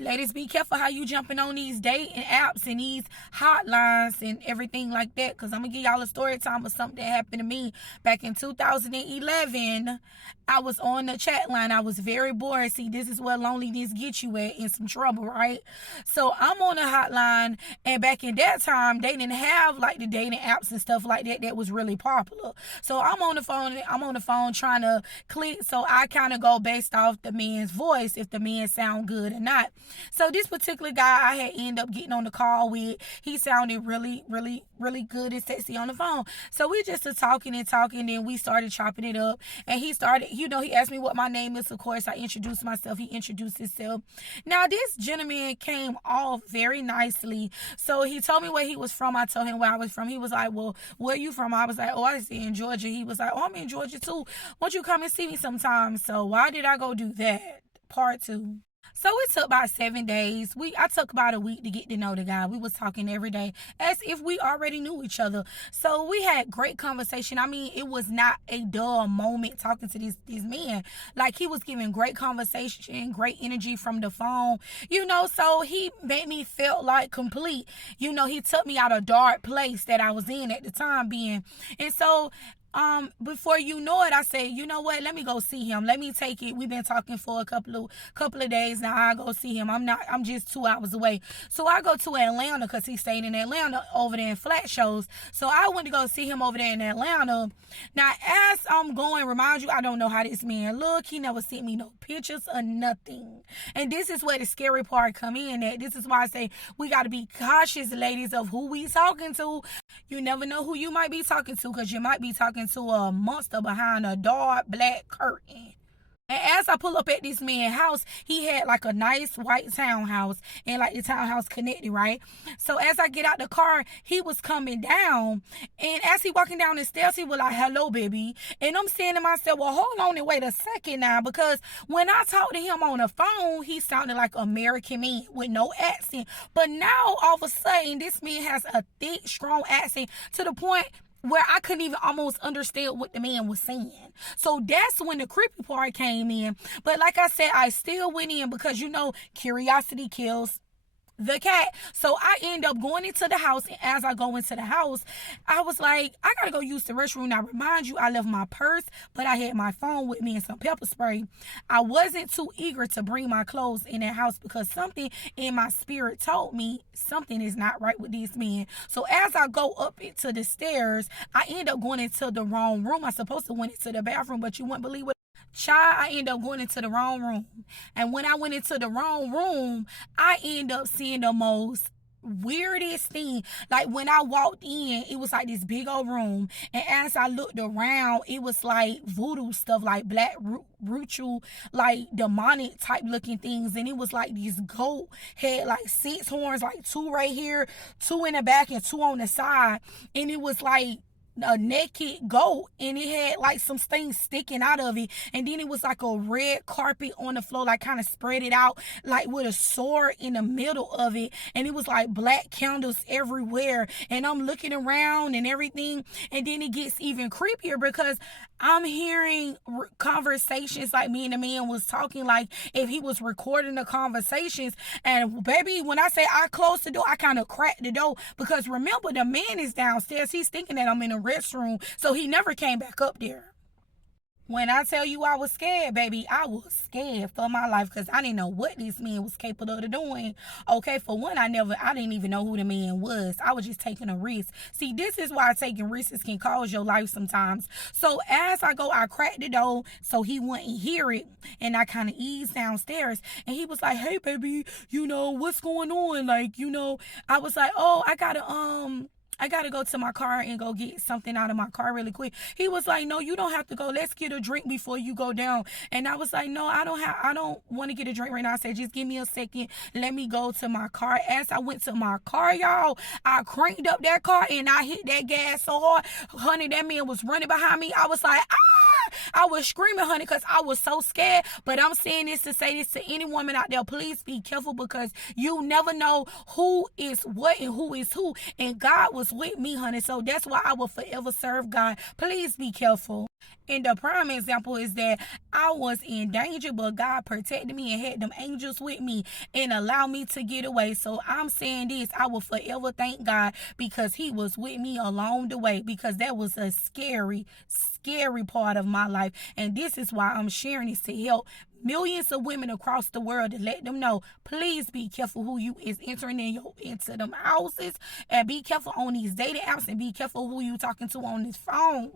Ladies, be careful how you jumping on these dating apps and these hotlines and everything like that. Because I'm going to give y'all a story time of something that happened to me back in 2011. I was on the chat line. I was very bored. See, this is where loneliness gets you at, in some trouble, right? So I'm on a hotline. And back in that time, they didn't have like the dating apps and stuff like that was really popular. So I'm on the phone trying to click. So I kind of go based off the man's voice, if the man sound good or not. So this particular guy I had ended up getting on the call with, he sounded really, really, really good and sexy on the phone. So we just were talking, then we started chopping it up. And he started, he asked me what my name is. Of course, I introduced myself. He introduced himself. Now, this gentleman came off very nicely. So he told me where he was from. I told him where I was from. He was like, well, where you from? I was like, oh, I stay in Georgia. He was like, oh, I'm in Georgia too. Won't you come and see me sometime? So why did I go do that? Part 2. So it took about 7 days. I took about a week to get to know the guy. We was talking every day as if we already knew each other. So we had great conversation. I mean, it was not a dull moment talking to this man. Like, he was giving great conversation, great energy from the phone. So he made me feel like complete. He took me out of a dark place that I was in at the time being. And so before you know it, I said, you know what, let me go see him. Let me take it. We've been talking for a couple of days now. I go see him. I'm just 2 hours away. So I go to Atlanta because he stayed in Atlanta over there in flat shows. So I went to go see him over there in Atlanta. Now, as I'm going, remind you, I don't know how this man look. He never sent me no pictures or nothing. And this is where the scary part come in at. This is why I say we got to be cautious, ladies, of who we talking to. You never know who you might be talking to, because you might be talking to a monster behind a dark black curtain. And as I pull up at this man's house, he had like a nice white townhouse, and like the townhouse connected, right? So as I get out the car, he was coming down, and as he walking down the stairs, he was like, hello, baby. And I'm saying to myself, well, hold on and wait a second now, because when I talked to him on the phone, he sounded like American man with no accent. But now all of a sudden, this man has a thick, strong accent to the point where I couldn't even almost understand what the man was saying. So that's when the creepy part came in. But like I said, I still went in because, curiosity kills the cat. So I end up going into the house, and as I go into the house, I was like, I gotta go use the restroom. Now, remind you, I left my purse, but I had my phone with me and some pepper spray. I wasn't too eager to bring my clothes in that house because something in my spirit told me something is not right with these men. So as I go up into the stairs, I end up going into the wrong room. I supposed to went into the bathroom, but you wouldn't believe what. Child, I end up going into the wrong room. And when I went into the wrong room, I end up seeing the most weirdest thing. Like, when I walked in, it was like this big old room, and as I looked around, it was like voodoo stuff, like black ritual, like demonic type looking things. And it was like this goat had like 6 horns, like 2 right here, 2 in the back, and 2 on the side. And it was like a naked goat, and it had like some things sticking out of it, and then it was like a red carpet on the floor, like kind of spread it out, like with a sword in the middle of it, and it was like black candles everywhere. And I'm looking around and everything, and then it gets even creepier because I'm hearing conversations, like me and the man was talking, like if he was recording the conversations. And baby, when I say I closed the door, I kind of cracked the door, because remember, the man is downstairs. He's thinking that I'm in a restroom, so he never came back up there. When I tell you I was scared, baby, I was scared for my life, because I didn't know what this man was capable of doing. Okay, for one, I didn't even know who the man was. I was just taking a risk. See, this is why taking risks can cause your life sometimes. So as I go, I cracked the door so he wouldn't hear it, and I kind of eased downstairs, and he was like, hey, baby, what's going on? Like, I was like, oh, I gotta go to my car and go get something out of my car really quick. He was like, no, you don't have to go. Let's get a drink before you go down. And I was like, no, I don't want to get a drink right now. I said, just give me a second. Let me go to my car. As I went to my car, y'all, I cranked up that car and I hit that gas so hard. Honey, that man was running behind me. I was like, ah! I was screaming, honey, because I was so scared. But I'm saying this to say this to any woman out there. Please be careful, because you never know who is what and who is who. And God was with me, honey. So that's why I will forever serve God. Please be careful. And the prime example is that I was in danger, but God protected me and had them angels with me and allowed me to get away. So I'm saying this, I will forever thank God because He was with me along the way, because that was a scary, scary part of my life. And this is why I'm sharing this, to help millions of women across the world, to let them know, please be careful who you is entering into them houses, and be careful on these dating apps, and be careful who you talking to on this phone.